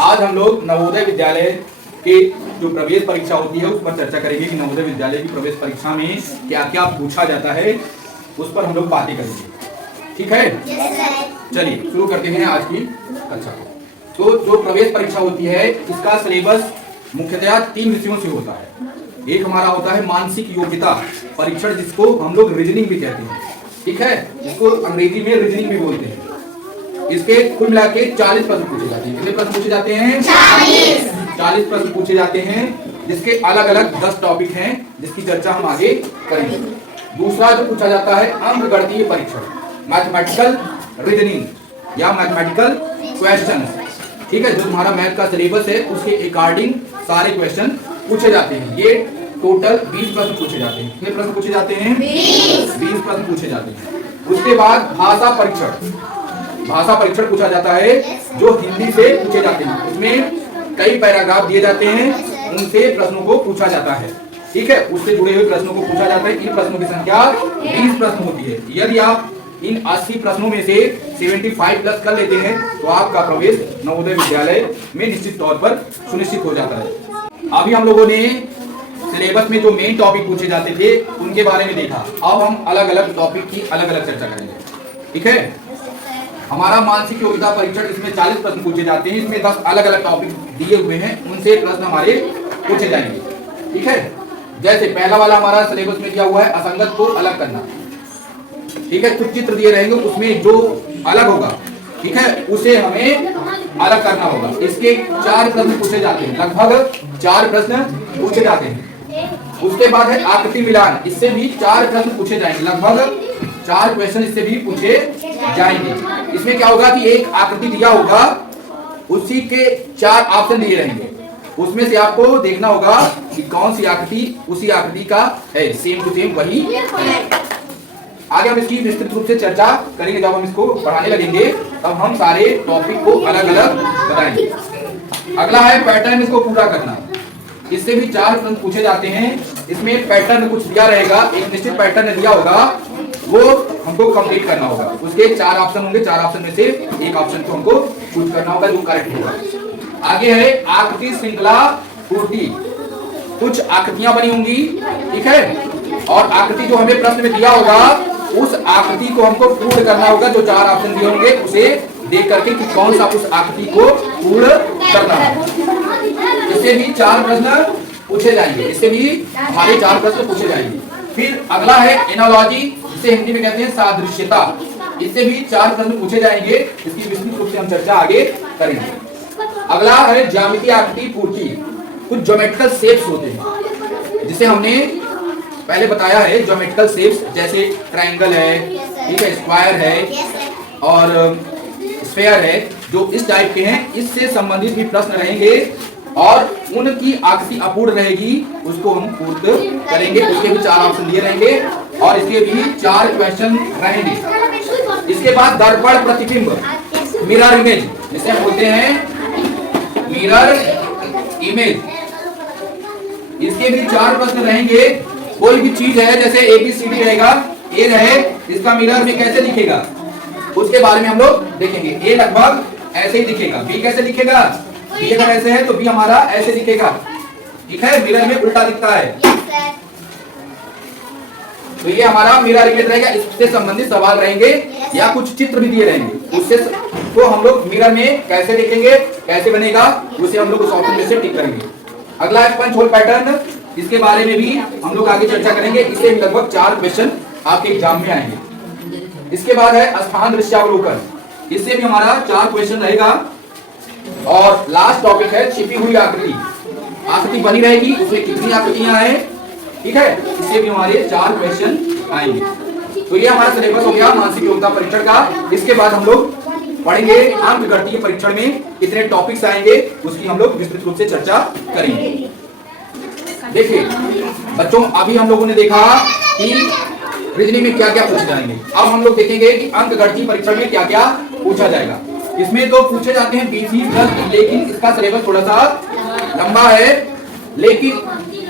आज हम लोग नवोदय विद्यालय के जो प्रवेश परीक्षा होती है उस पर चर्चा करेंगे कि नवोदय विद्यालय की प्रवेश परीक्षा में क्या क्या पूछा जाता है, उस पर हम लोग बातें करेंगे। ठीक है, चलिए शुरू करते हैं आज की कक्षा को। तो जो प्रवेश परीक्षा होती है इसका सिलेबस मुख्यतः 3 विषयों से होता है। एक हमारा होता है मानसिक योग्यता परीक्षण, जिसको हम लोग रीजनिंग भी कहते हैं। ठीक है, इसको अंग्रेजी में रीजनिंग भी बोलते हैं। इसके कुल मिला के 40 प्रश्न पूछे जाते हैं। कितने प्रश्न पूछे जाते हैं? 40 प्रश्न पूछे जाते हैं, जिसके अलग अलग 10 टॉपिक हैं, जिसकी चर्चा हम आगे करेंगे। दूसरा जो पूछा जाता है अंकगणितीय परीक्षण, मैथमेटिकल रीजनिंग या मैथमेटिकल क्वेश्चन। ठीक है, जो तुम्हारा मैथ का सिलेबस है उसके अकॉर्डिंग सारे क्वेश्चन पूछे जाते हैं। ये टोटल 20 प्रश्न पूछे जाते हैं। कितने प्रश्न पूछे जाते हैं? 20 प्रश्न पूछे जाते हैं। उसके बाद भाषा परीक्षण, भाषा परीक्षण पूछा जाता है जो हिंदी से पूछे जाते हैं। उसमें कई पैराग्राफ दिए जाते हैं, उनसे प्रश्नों को पूछा जाता है। ठीक है, उससे जुड़े हुए प्रश्नों को पूछा जाता है। इन प्रश्नों की संख्या 20 प्रश्न होती है। यदि आप इन 80 प्रश्नों में से 75 प्लस कर लेते हैं तो आपका प्रवेश नवोदय विद्यालय में निश्चित तौर पर सुनिश्चित हो जाता है। अभी हम लोगों ने सिलेबस में जो मेन टॉपिक पूछे जाते थे उनके बारे में देखा। अब हम अलग अलग टॉपिक की अलग अलग चर्चा करेंगे। ठीक है, हमारा मानसिक योग्यता परीक्षण, इसमें 40 प्रश्न पूछे जाते हैं। इसमें 10 अलग अलग टॉपिक दिए हुए हैं, उनसे प्रश्न हमारे पूछे जाएंगे। ठीक है, जैसे पहला वाला हमारा सिलेबस में दिया हुआ है असंगत को अलग करना। ठीक है, कुछ चित्र दिए रहेंगे, उसमें जो अलग होगा, ठीक है, उसे हमें अलग करना होगा। इसके 4 प्रश्न पूछे जाते हैं, लगभग 4 प्रश्न पूछे जाते हैं। उसके बाद है आकृति मिलान, इससे भी 4 प्रश्न पूछे जाएंगे, लगभग 4 क्वेश्चन इससे भी पूछे जाएंगे। इसमें क्या होगा कि एक आकृति दिया होगा, उसी के 4 ऑप्शन दिए रहेंगे, उसमें से आपको देखना होगा कि कौन सी आकृति उसी आकृति का है, सेम टू सेम वही है। आगे हम इसकी विस्तृत रूप से चर्चा करेंगे। जब हम इसको पढ़ाने लगेंगे तब हम सारे टॉपिक को अलग अलग बताएंगे। अगला है पैटर्न, इसको पूरा करना। इससे भी 4 प्रश्न पूछे जाते हैं। इसमें पैटर्न कुछ दिया रहेगा, एक निश्चित पैटर्न दिया होगा, वो हमको कंप्लीट करना होगा। उसके 4 ऑप्शन होंगे, 4 ऑप्शन में से एक ऑप्शन को हमको चूज करना होगा जो करेक्ट होगा। आगे है आकृति श्रृंखला पूर्ति, कुछ आकृतियां बनी होंगी। ठीक है, और आकृति जो हमें प्रश्न में दिया होगा उस आकृति को हमको पूर्ण करना होगा। जो 4 ऑप्शन दिए होंगे उसे देख करके कि कौन सा उस आकृति को पूर्ण करना है। इससे भी 4 प्रश्न पूछे जाएंगे, इससे भी हमारे 4 प्रश्न पूछे जाएंगे। फिर अगला है एनालॉजी, जिसे हिंदी में कहते हैं सादृश्यता। इससे भी 4 प्रश्न पूछे जाएंगे, इसकी विस्तृत रूप से हम चर्चा आगे करेंगे। अगला है ज्यामितीय आकृति पूर्ति, कुछ ज्योमेट्रिकल शेप्स होते हैं, जिसे हमने पहले बताया है। ज्योमेट्रिकल शेप्स जैसे ट्रायंगल है, ठीक है, स्क्वायर है और स्फेयर है, जो इस टाइप के हैं, इससे संबंधित भी प्रश्न रहेंगे और उनकी आकृति अपूर्ण रहेगी, उसको हम पूर्ण करेंगे। उसके भी 4 ऑप्शन दिए रहेंगे और इसके भी 4 क्वेश्चन रहेंगे। इसके बाद दर्पण प्रतिबिंब, मिरर इमेज, जिसे हम बोलते हैं मिरर इमेज, इसके भी 4 प्रश्न रहेंगे। कोई भी चीज है, जैसे ABCD रहेगा, ए रहे, इसका मिरर में कैसे दिखेगा उसके बारे में हम लोग देखेंगे। ए लगभग ऐसे ही दिखेगा, बी कैसे दिखेगा, बी अगर ऐसे है तो बी हमारा ऐसे दिखेगा। ठीक है, मिरर में उल्टा दिखता है। तो ये हमारा मिरर इमेज रहेगा, इससे संबंधित सवाल रहेंगे या कुछ चित्र भी दिए रहेंगे, उससे तो हम लोग मिरर में कैसे देखेंगे, कैसे बनेगा, उसे हम लोग उस ऑप्शन में से टिक करेंगे। अगला है पंच होल पैटर्न, इसके बारे में भी हम लोग आगे चर्चा करेंगे। इससे लगभग 4 क्वेश्चन आपके एग्जाम में आएंगे। इसके बाद है स्थान दृश्यावलोकन, इससे भी हमारा 4 क्वेश्चन रहेगा। और लास्ट टॉपिक है छिपी हुई आकृति, आकृति बनी रहेगी, उसमें कितनी आकृतियां हैं, ठीक है, इससे भी हमारे 4 क्वेश्चन आएंगे। तो ये हमारा सिलेबस हो गया मानसिक योग्यता परीक्षण का। इसके बाद हम लोग पढ़ेंगे अंकगणितीय परीक्षण में कितने टॉपिक्स आएंगे, उसकी हम लोग विस्तृत रूप से चर्चा करेंगे। देखिए बच्चों, अभी हम लोगों ने देखा कि रीजनिंग में क्या क्या पूछे जाएंगे। अब हम लोग देखेंगे कि अंकगणितीय परीक्षण में क्या क्या पूछा जाएगा। इसमें तो पूछे जाते हैं 20 प्लस, लेकिन इसका सिलेबस थोड़ा सा लंबा है, लेकिन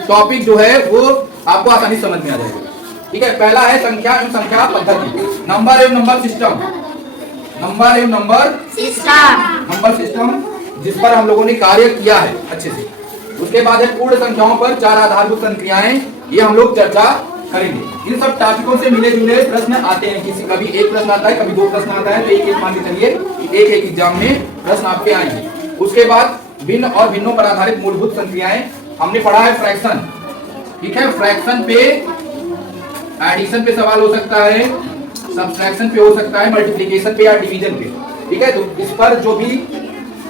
टॉपिक जो है वो आपको आसानी समझ में आ जाएगा। ठीक है, पहला है संख्या एवं संख्या पद्धति, नंबर एवं नंबर सिस्टम। नंबर एवं नंबर सिस्टम जिस पर हम लोगों ने कार्य किया है अच्छे से। उसके बाद है पूर्ण संख्याओं पर 4 आधारभूत संक्रियाएं, ये हम लोग चर्चा करेंगे। इन सब टॉपिकों से मिले जुले प्रश्न आते हैं, किसी कभी एक प्रश्न आता है, कभी 2 प्रश्न आता है, तो एक मान के चलिए एक एग्जाम में प्रश्न आपके आएंगे। उसके बाद भिन्न और भिन्नों पर आधारित मूलभूत संक्रियाएं हमने पढ़ा है। फ्रैक्शन, ठीक है, फ्रैक्शन पे एडिशन पे सवाल हो सकता है, सब्ट्रैक्शन पे हो सकता है, मल्टीप्लिकेशन पे या डिवीजन पे, ठीक है। तो इस पर जो भी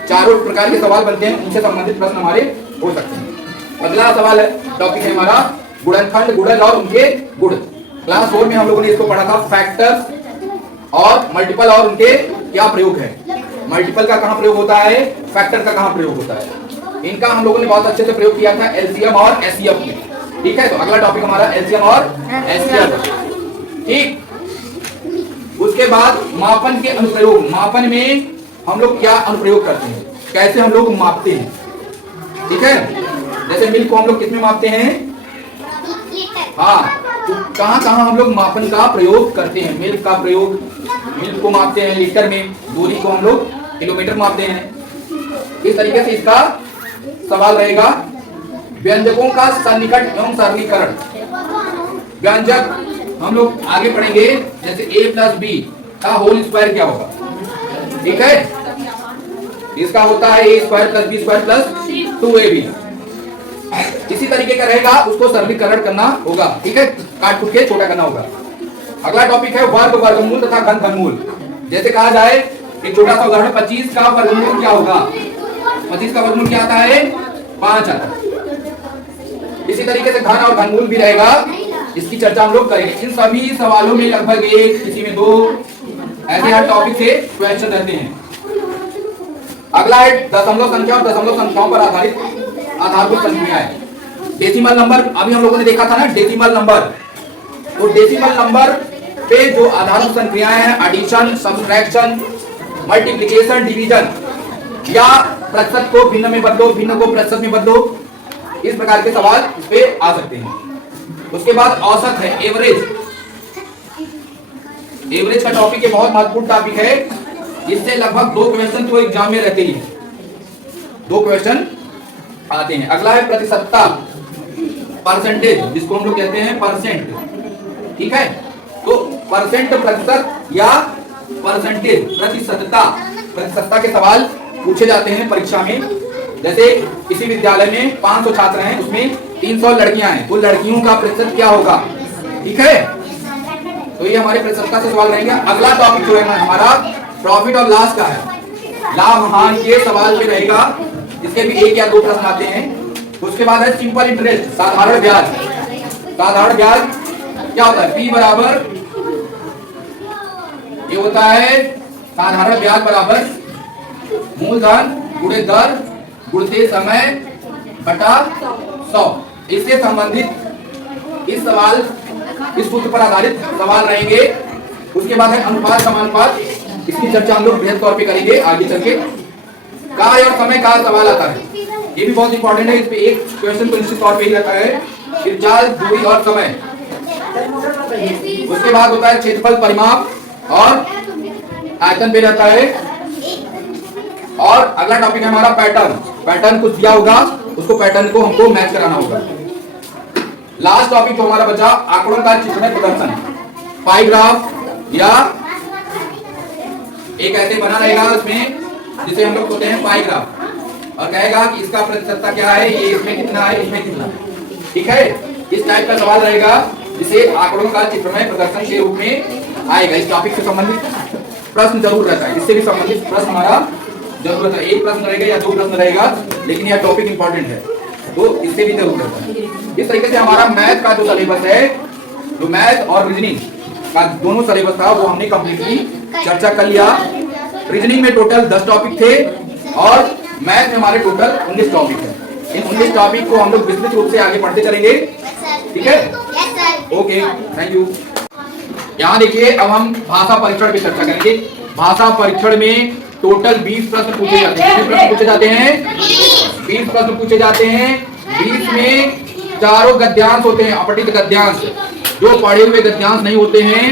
चारों प्रकार के सवाल बनते हैं उनसे संबंधित प्रश्न हमारे हो सकते हैं। अगला सवाल है, टॉपिक है हमारा गुणनखंड, गुणज और उनके गुण। क्लास 4 में हम लोगों ने इसको पढ़ा था, फैक्टर और मल्टीपल और उनके क्या प्रयोग है। मल्टीपल का कहां प्रयोग होता है, फैक्टर का कहां प्रयोग होता है, इनका हम लोगों ने बहुत अच्छे से प्रयोग किया था एलसीएम और एचसीएफ में, ठीक है। तो अगला टॉपिक हमारा एलसीएम और एचसीएफ, ठीक। उसके बाद मापन के अनुप्रयोग, मापन में हम लोग क्या अनुप्रयोग करते हैं, कैसे हम लोग मापते हैं, ठीक है। जैसे मिल्क को हम लोग किसमें मापते हैं, हाँ, तो कहां हम लोग मापन का प्रयोग करते हैं। मिल्क का प्रयोग, मिल्क को मापते हैं लीटर में, दूरी को हम लोग किलोमीटर मापते हैं। इस तरीके से इसका सवाल रहेगा। व्यंजकों का सन्निकट एवं सरलीकरण, व्यंजक हम लोग आगे पढ़ेंगे, जैसे a प्लस बी का होल स्क्वायर क्या होगा, ठीक है। इसका होता है a square plus B square plus 2ab। इसी तरीके का रहेगा, उसको सरलीकरण करना होगा, ठीक है, काट कूट के छोटा करना होगा। अगला टॉपिक है वर्ग, वर्गमूल तथा घन, घनमूल। जैसे कहा जाए एक छोटा सा उदाहरण, 25 का वर्गमूल क्या होगा, 25 का वर्गमूल क्या आता है, 5 आता है। इसी तरीके से घन और घनमूल भी रहेगा, इसकी चर्चा हम लोग करेंगे। इन सभी सवालों में लगभग 1, किसी में 2 ऐसे हर टॉपिक से क्वेश्चन रहते हैं। अगला है दशमलव संख्या और दशमलव संख्याओं पर आधारित आधारभूत संख्याएं। डेसिमल नंबर अभी हम लोगों ने देखा था ना, डेसिमल नंबर। तो डेसिमल नंबर पे जो आधारभूत संख्याएं हैं, एडिशन, सब्ट्रैक्शन, मल्टीप्लिकेशन, डिवीजन, या प्रतिशत को भिन्न में बदलो, भिन्न को प्रतिशत में बदलो, इस प्रकार के सवाल इस पे आ सकते हैं। उसके बाद औसत है, एवरेज। एवरेज का टॉपिक ये बहुत महत्वपूर्ण टॉपिक है, इससे लगभग 2 क्वेश्चन तो एग्जाम में रहते ही हैं, 2 क्वेश्चन आते हैं। अगला है प्रतिशतता, परसेंटेज, जिसको हम लोग कहते हैं परसेंट, ठीक है। तो परसेंट प्रतिशत या परसेंटेज, प्रतिशतता, प्रतिशतता के सवाल पूछे जाते हैं परीक्षा में। जैसे किसी विद्यालय में 500 छात्र हैं, उसमें 300 लड़कियां हैं, कुल लड़कियों का प्रतिशत क्या होगा, ठीक है। तो ये हमारे प्रतिशतता से सवाल रहेंगे। अगला टॉपिक जो है हमारा प्रॉफिट और लॉस का है, लाभ हानि के सवाल पे रहेगा, इसके भी 1 या 2 प्रश्न आते हैं। उसके बाद है सिंपल इंटरेस्ट, साधारण ब्याज। साधारण ब्याज क्या होता है, P बराबर, ये होता है साधारण ब्याज बराबर मूलधन गुणे दर गुणते समय बटा 100। इससे संबंधित इस सवाल, इस सूत्र पर आधारित सवाल रहेंगे। उसके बाद है अनुपात समानुपात, इसकी चर्चा हम लोग बृहद तौर पे करेंगे आगे चल के। काय और समय का सवाल आता है, ये भी बहुत इंपॉर्टेंट है, इस पे एक क्वेश्चन तो निश्चित तौर पे ही रहता है। फिर चाल, दूरी और समय। उसके बाद होता है क्षेत्रफल, परिमाप और आयतन पे रहता है। और अगला टॉपिक है हमारा पैटर्न। पैटर्न कुछ दिया होगा, उसको पैटर्न को हमको मैच कराना होगा। लास्ट टॉपिक जो हमारा बचा, आंकड़ों का चित्र में प्रदर्शन, पाई ग्राफ, या एक ऐसे बना रहेगा उसमें जिसे हम लोग कहते हैं पाई ग्राफ, और कहेगा कि इसका प्रतिशतता क्या है, ये इसमें कितना है, इसमें कितना, ठीक है। इस टाइप का सवाल रहेगा, जिसे आंकड़ों का चित्रमय प्रदर्शन के रूप में आएगा। इस टॉपिक से संबंधित प्रश्न जरूर रहता है, इससे भी संबंधित प्रश्न हमारा जरूरत है। 1 प्रश्न रहेगा या 2 प्रश्न रहेगा, लेकिन यह टॉपिक इंपॉर्टेंट है, तो इससे भी जरूर रहता है। इस तरीके से हमारा मैथ का जो सिलेबस है, जो मैथ और रीजनिंग का दोनों सिलेबस था, वो हमने कंप्लीटली चर्चा कर लिया। रीजनिंग में टोटल 10 टॉपिक थे और मैथ में हमारे टोटल 19 टॉपिक है। इन 19 टॉपिक को हम लोग विस्तृत रूप से आगे पढ़ते चलेंगे, ठीक है। Okay, thank you. यहाँ देखिए, अब हम भाषा परीक्षण पे चर्चा करेंगे। भाषा परीक्षण में टोटल 20 प्रश्न पूछे जाते हैं। कितने प्रश्न पूछे जाते हैं, 20 प्रश्न पूछे जाते हैं। 20 में 4 गद्यांश होते हैं, अपठित गद्यांश। जो पढ़े हुए गद्यांश नहीं होते हैं,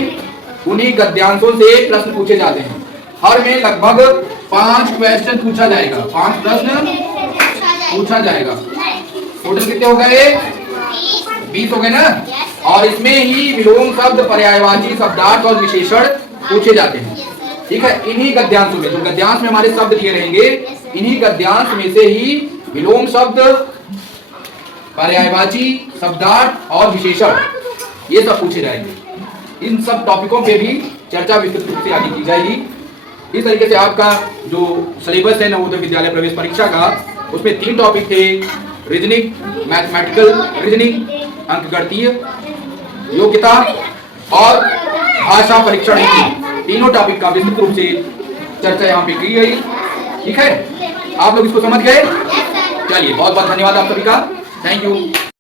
उन्हीं गद्यांशों से प्रश्न पूछे जाते हैं। हर में लगभग 5 क्वेश्चन पूछा जाएगा, 5 प्रश्न पूछा जाएगा। टोटल कितने हो गए? 20 हो गए ना। और इसमें ही विलोम शब्द, पर्यायवाची शब्दार्थ और विशेषण पूछे जाते हैं। ठीक है, इन्हीं गद्यांश में, जो गद्यांश में हमारे शब्द दिए रहेंगे, इन्हीं गद्यांश में से ही विलोम शब्द, पर्यायवाची शब्दार्थ और विशेषण ये सब पूछे जाएंगे। इन सब टॉपिकों पे भी चर्चा विस्तृत रूप से आगे की जाएगी। इस तरीके से आपका जो सिलेबस है नवोदय विद्यालय प्रवेश परीक्षा का, उसमें 3 टॉपिक थे, रीजनिंग, मैथमेटिकल रीजनिंग, अंकगणितीय योग्यता और भाषा परीक्षण, तीनों टॉपिक का विस्तृत रूप से चर्चा यहाँ पे की गई। ठीक है, आप लोग इसको समझ गए? चलिए, बहुत बहुत धन्यवाद आप सभी का, थैंक यू।